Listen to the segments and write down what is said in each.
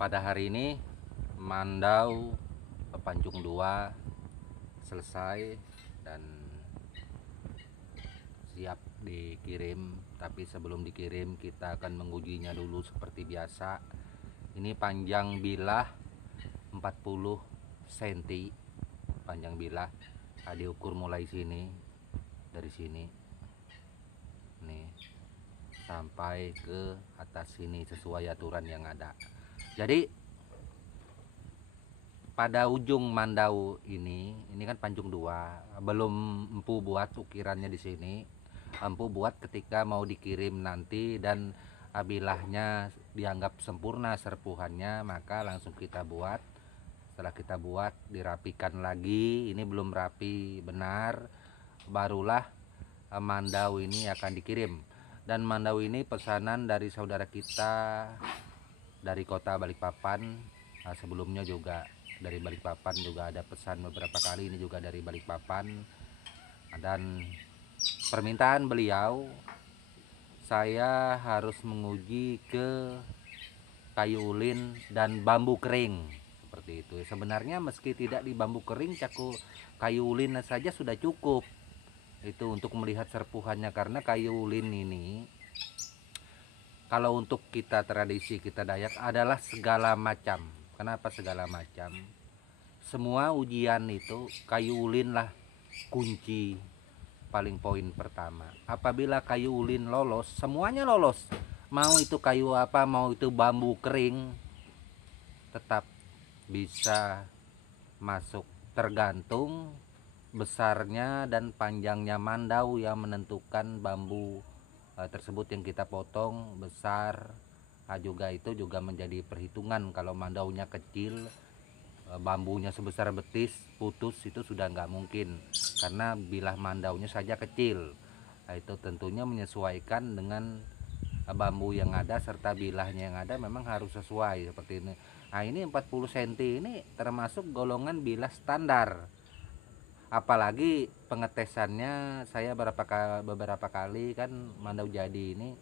Pada hari ini Mandau Panjung 2 selesai dan siap dikirim. Tapi sebelum dikirim kita akan mengujinya dulu seperti biasa. Ini panjang bilah 40 cm panjang bilah. Diukur mulai sini, dari sini nih sampai ke atas sini sesuai aturan yang ada. Jadi pada ujung Mandau ini kan Panjung 2, belum empu buat ukirannya di sini. Empu buat ketika mau dikirim nanti, dan bilahnya dianggap sempurna serpuhannya, maka langsung kita buat. Setelah kita buat, dirapikan lagi. Ini belum rapi benar, barulah Mandau ini akan dikirim. Dan Mandau ini pesanan dari saudara kita dari kota Balikpapan. Sebelumnya juga dari Balikpapan juga ada pesan beberapa kali, ini juga dari Balikpapan. Dan permintaan beliau, saya harus menguji ke kayu ulin dan bambu kering seperti itu. Sebenarnya meski tidak di bambu kering, kayu ulin saja sudah cukup itu untuk melihat serpuhannya, karena kayu ulin ini kalau untuk kita tradisi kita Dayak adalah segala macam. Kenapa segala macam? Semua ujian itu kayu ulin lah kunci paling poin pertama. Apabila kayu ulin lolos, semuanya lolos. Mau itu kayu apa, mau itu bambu kering, tetap bisa masuk. Tergantung besarnya dan panjangnya Mandau yang menentukan bambu tersebut yang kita potong besar. Juga itu juga menjadi perhitungan. Kalau mandaunya kecil, bambunya sebesar betis, putus itu sudah nggak mungkin, karena bilah mandaunya saja kecil. Itu tentunya menyesuaikan dengan bambu yang ada serta bilahnya yang ada, memang harus sesuai seperti ini. Ini 40 cm ini termasuk golongan bilah standar. Apalagi pengetesannya saya beberapa kali kan Mandau jadi ini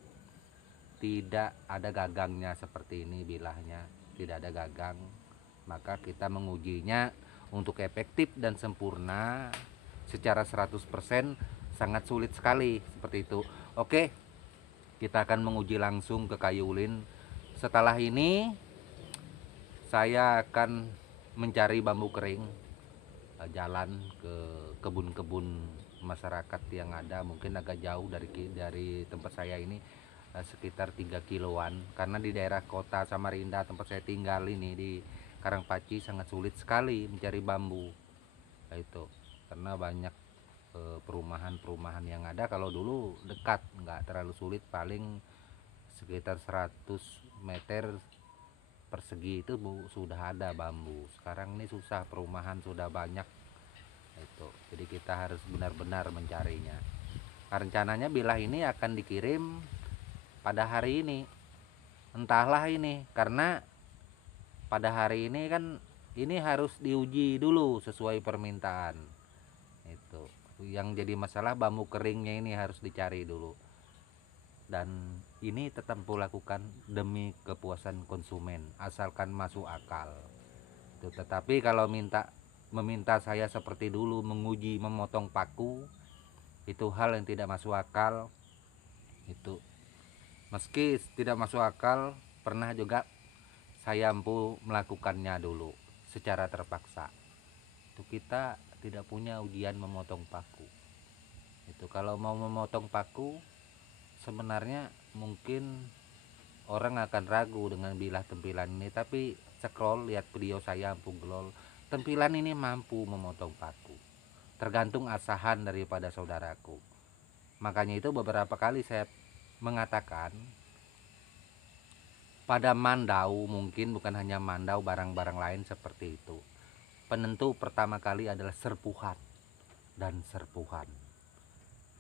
tidak ada gagangnya seperti ini, bilahnya tidak ada gagang. Maka kita mengujinya untuk efektif dan sempurna secara 100% sangat sulit sekali seperti itu. Oke, kita akan menguji langsung ke kayu ulin. Setelah ini saya akan mencari bambu kering, jalan ke kebun-kebun masyarakat yang ada, mungkin agak jauh dari tempat saya ini, sekitar 3 kiloan, karena di daerah kota Samarinda tempat saya tinggal ini di Karangpaci sangat sulit sekali mencari bambu. Itu karena banyak perumahan-perumahan yang ada. Kalau dulu dekat, nggak terlalu sulit, paling sekitar 100 meter persegi itu sudah ada bambu. Sekarang ini susah, perumahan sudah banyak itu, jadi kita harus benar-benar mencarinya. Rencananya bilah ini akan dikirim pada hari ini, entahlah ini, karena pada hari ini kan ini harus diuji dulu sesuai permintaan. Itu yang jadi masalah, bambu keringnya ini harus dicari dulu, dan ini tetap lakukan demi kepuasan konsumen asalkan masuk akal itu. Tetapi kalau meminta saya seperti dulu menguji memotong paku, itu hal yang tidak masuk akal. Itu meski tidak masuk akal, pernah juga saya mampu melakukannya dulu secara terpaksa. Itu kita tidak punya ujian memotong paku. Itu kalau mau memotong paku, sebenarnya mungkin orang akan ragu dengan bilah tempilan ini, tapi scroll lihat video saya Ampu Glol, tempilan ini mampu memotong paku, tergantung asahan daripada saudaraku. Makanya itu beberapa kali saya mengatakan pada Mandau, mungkin bukan hanya Mandau, barang-barang lain seperti itu, penentu pertama kali adalah serpuhan dan serpuhan.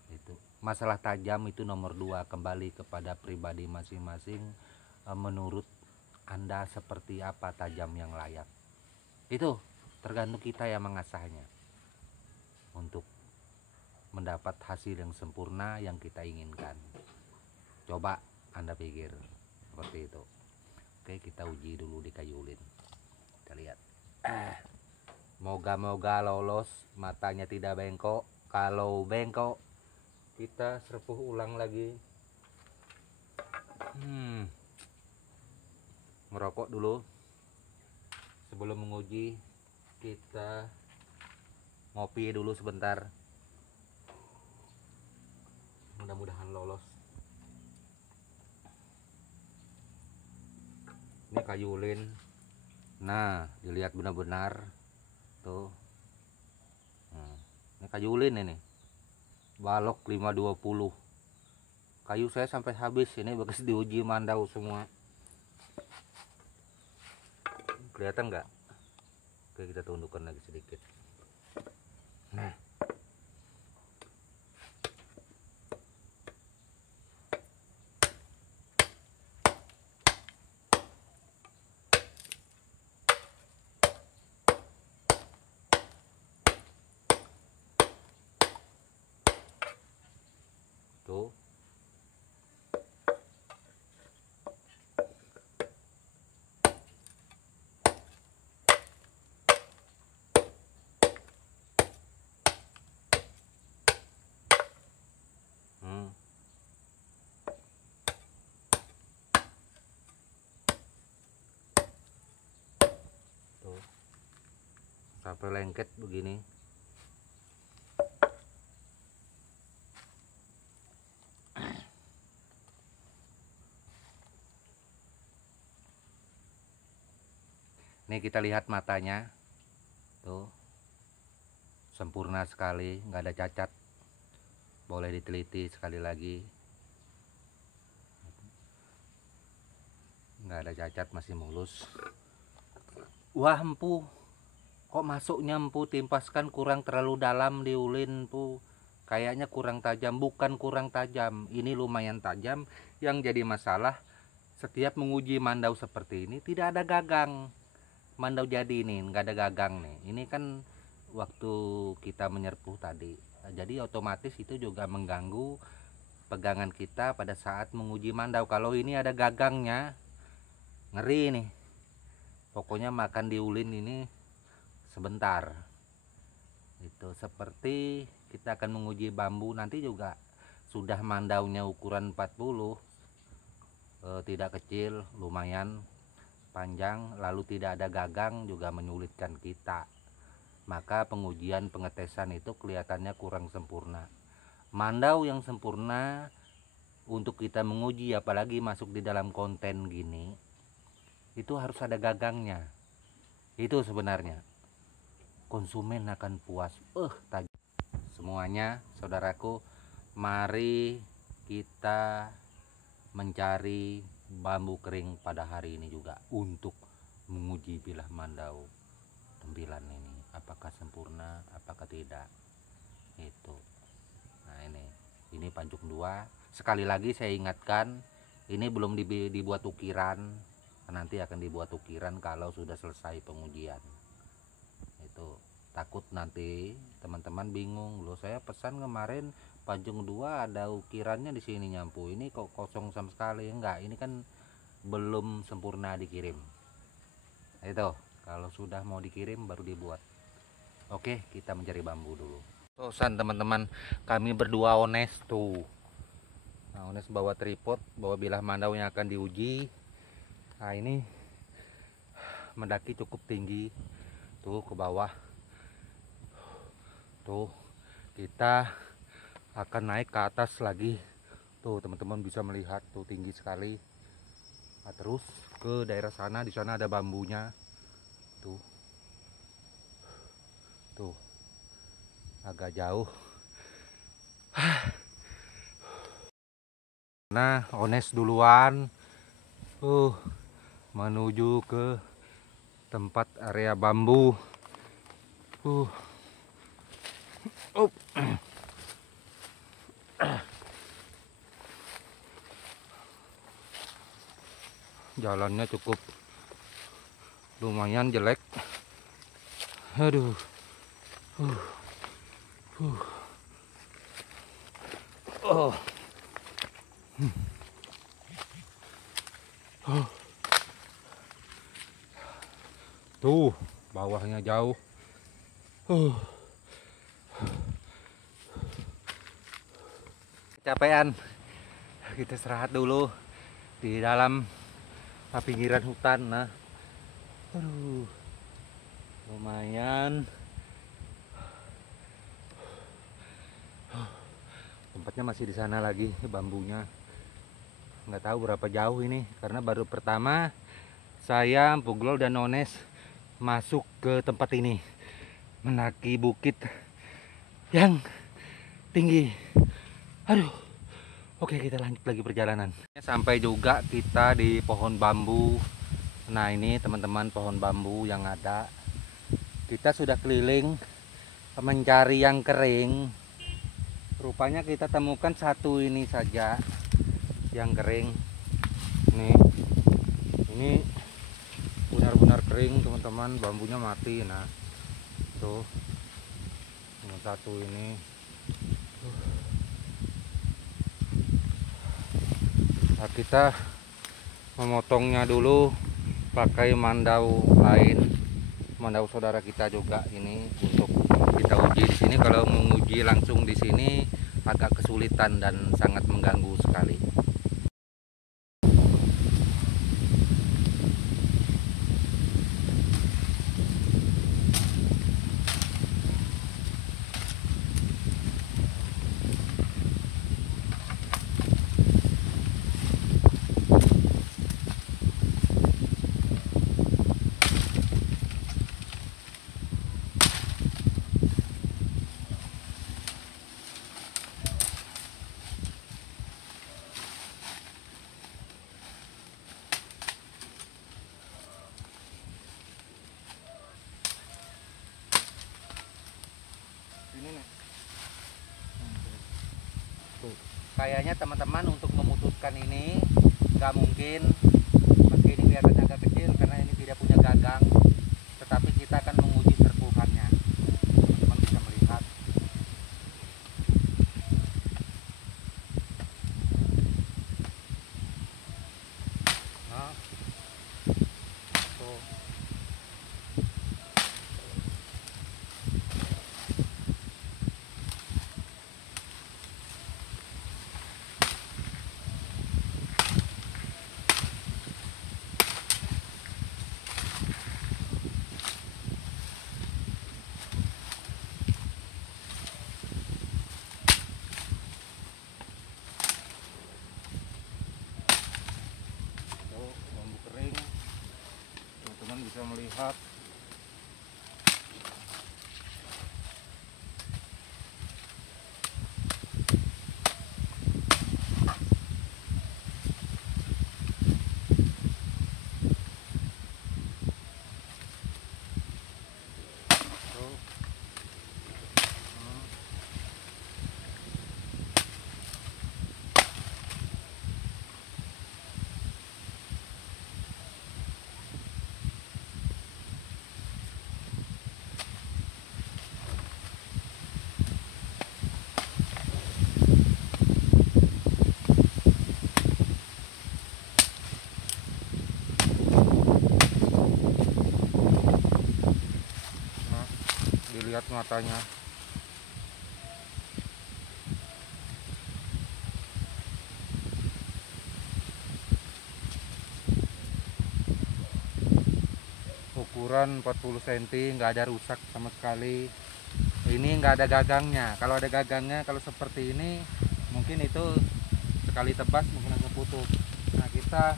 Itu masalah tajam itu nomor 2, kembali kepada pribadi masing-masing. Menurut Anda seperti apa tajam yang layak, itu tergantung kita yang mengasahnya untuk mendapat hasil yang sempurna yang kita inginkan. Coba Anda pikir seperti itu. Oke, kita uji dulu di kayu ulin. Kita lihat. Moga-moga lolos, matanya tidak bengkok. Kalau bengkok, kita serpuh ulang lagi. Merokok dulu sebelum menguji. Kita ngopi dulu sebentar, mudah-mudahan lolos. Ini kayu ulin. Nah, dilihat benar-benar tuh. Ini kayu ulin ini, balok 520. Kayu saya sampai habis, ini bekas diuji mandau semua. Kelihatan nggak? Oke, kita tundukkan lagi sedikit. Tuh. Tuh. Sampai lengket begini. Nih kita lihat matanya tuh, sempurna sekali, nggak ada cacat. Boleh diteliti sekali lagi, nggak ada cacat, masih mulus. Wah, empu, kok masuknya empu, timpaskan kurang terlalu dalam di ulin tuh, kayaknya kurang tajam. Bukan kurang tajam, ini lumayan tajam. Yang jadi masalah setiap menguji mandau seperti ini tidak ada gagang. Mandau jadi ini nggak ada gagang nih. Ini kan waktu kita menyerpuh tadi, jadi otomatis itu juga mengganggu pegangan kita pada saat menguji mandau. Kalau ini ada gagangnya, ngeri nih. Pokoknya makan di ulin ini sebentar. Itu seperti kita akan menguji bambu nanti juga, sudah mandaunya ukuran 40, tidak kecil, lumayan panjang, lalu tidak ada gagang, juga menyulitkan kita. Maka pengujian pengetesan itu kelihatannya kurang sempurna. Mandau yang sempurna untuk kita menguji, apalagi masuk di dalam konten gini, itu harus ada gagangnya. Itu sebenarnya konsumen akan puas. Semuanya saudaraku, mari kita mencari bambu kering pada hari ini juga untuk menguji bilah mandau tembilan ini, apakah sempurna apakah tidak. Itu. Nah, ini pancung 2. Sekali lagi saya ingatkan, ini belum dibuat ukiran, nanti akan dibuat ukiran kalau sudah selesai pengujian. Itu takut nanti teman-teman bingung, loh saya pesan kemarin pancung 2 ada ukirannya di sini nyampu, ini kok kosong sama sekali. Enggak, ini kan belum sempurna dikirim. Itu kalau sudah mau dikirim baru dibuat. Oke, kita mencari bambu dulu. Tosan teman-teman, kami berdua Ones tuh. Nah, Ones bawa tripod, bawa bilah mandau yang akan diuji. Nah, ini mendaki cukup tinggi tuh ke bawah. Tuh, kita akan naik ke atas lagi. Tuh teman-teman bisa melihat tuh, tinggi sekali. Nah, terus ke daerah sana, di sana ada bambunya. Tuh. Tuh. Agak jauh. Nah, Ones duluan. Menuju ke tempat area bambu. Jalannya cukup lumayan jelek. Aduh. Tuh, bawahnya jauh. Kecapean. Kita istirahat dulu di dalam pinggiran hutan. Nah, aduh, lumayan. Tempatnya masih di sana lagi, bambunya. Nggak tahu berapa jauh ini, karena baru pertama saya, Puglol dan Nones masuk ke tempat ini, mendaki bukit yang tinggi. Aduh, oke, kita lanjut lagi perjalanan. Sampai juga kita di pohon bambu. Nah, ini teman-teman pohon bambu yang ada. Kita sudah keliling mencari yang kering. Rupanya kita temukan satu ini saja yang kering. Nih, ini benar-benar kering teman-teman, bambunya mati. Nah, tuh satu ini. Nah, kita memotongnya dulu pakai mandau lain, mandau saudara kita juga ini, untuk kita uji di sini. Kalau menguji langsung di sini agak kesulitan dan sangat mengganggu sekali. Kayaknya teman-teman untuk memutuskan ini nggak mungkin, meski ini kelihatannya agak kecil karena ini tidak punya gagang, tetapi kita akan menguji serpuhannya. Teman-teman bisa melihat. Nah, tuh. Bambu kering, teman-teman bisa melihat. Lihat matanya. Ukuran 40 cm, nggak ada rusak sama sekali. Ini nggak ada gagangnya. Kalau ada gagangnya, kalau seperti ini mungkin itu sekali tebas mungkin agak putus. Nah, kita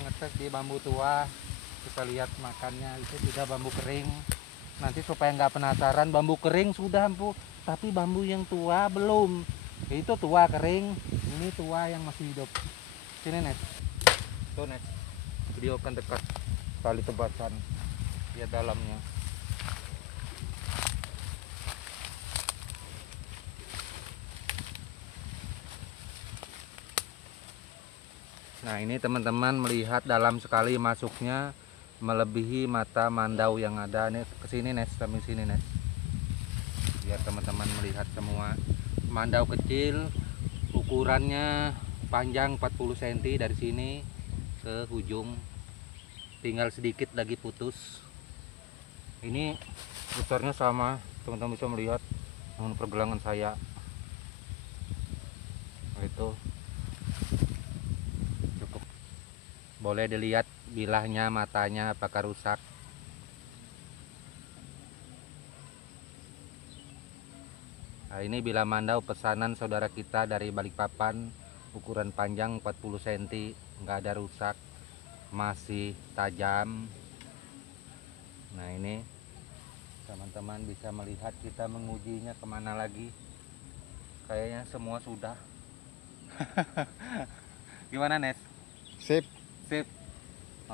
mengetes di bambu tua. Kita lihat makannya, itu sudah bambu kering. Nanti supaya nggak penasaran, bambu kering sudah empu, tapi bambu yang tua belum. Itu tua kering, ini tua yang masih hidup. Sini Nes, tuh Nes, videokan dekat tali tebasan, lihat dalamnya. Nah, ini teman-teman melihat dalam sekali masuknya, melebihi mata mandau yang ada. Nih kesini Nes, sampai sini Nes, biar teman-teman melihat semua. Mandau kecil, ukurannya panjang 40 cm dari sini ke ujung, tinggal sedikit lagi putus. Ini besarnya sama, teman-teman bisa melihat dengan pergelangan saya. Itu cukup. Boleh dilihat bilahnya, matanya apakah rusak. Nah, ini bilah mandau pesanan saudara kita dari Balikpapan, ukuran panjang 40 cm, nggak ada rusak, masih tajam. Nah, ini teman-teman bisa melihat kita mengujinya kemana lagi. Kayaknya semua sudah. Gimana, Nes? Sip. Sip.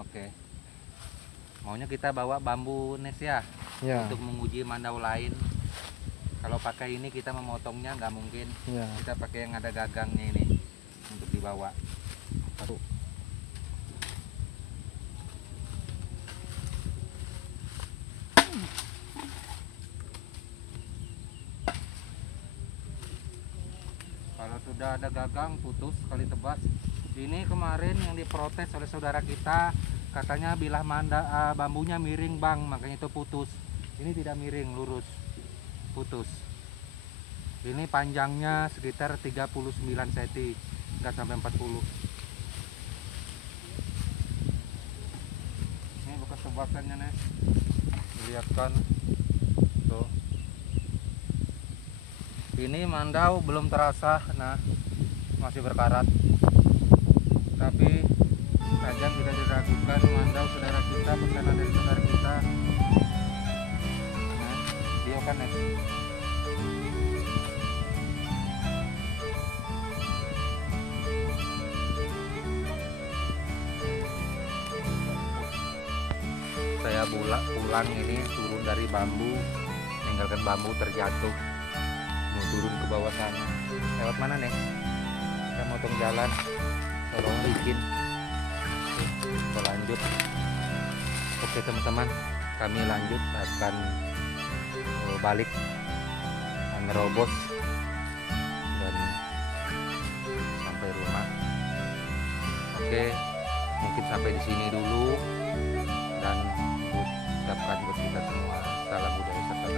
Oke. Maunya kita bawa bambu, Nes, ya, Ya. untuk menguji mandau lain. Kalau pakai ini kita memotongnya nggak mungkin. Ya. Kita pakai yang ada gagangnya ini untuk dibawa. Aduh. Kalau sudah ada gagang putus kali tebas. Ini kemarin yang diprotes oleh saudara kita, katanya bilah bambunya miring, Bang, makanya itu putus. Ini tidak miring, lurus, putus. Ini panjangnya sekitar 39 cm, nggak sampai 40. Ini bekas tebakannya, Nes. Lihatkan tuh. Ini mandau belum terasa, nah masih berkarat. Tapi tajam tidak diragukan, mandau saudara kita, pesanan dari saudara kita. Nah, dia kan, Nes. Saya pulang ini turun dari bambu, meninggalkan bambu terjatuh, mau turun ke bawah sana. Lewat mana, nih? Kita motong jalan, tolong izin. Kita lanjut. Oke teman-teman, kami lanjut akan balik menerobos dan sampai rumah. Oke, mungkin sampai di sini dulu. Dan ucapkan buat kita semua salam budaya serta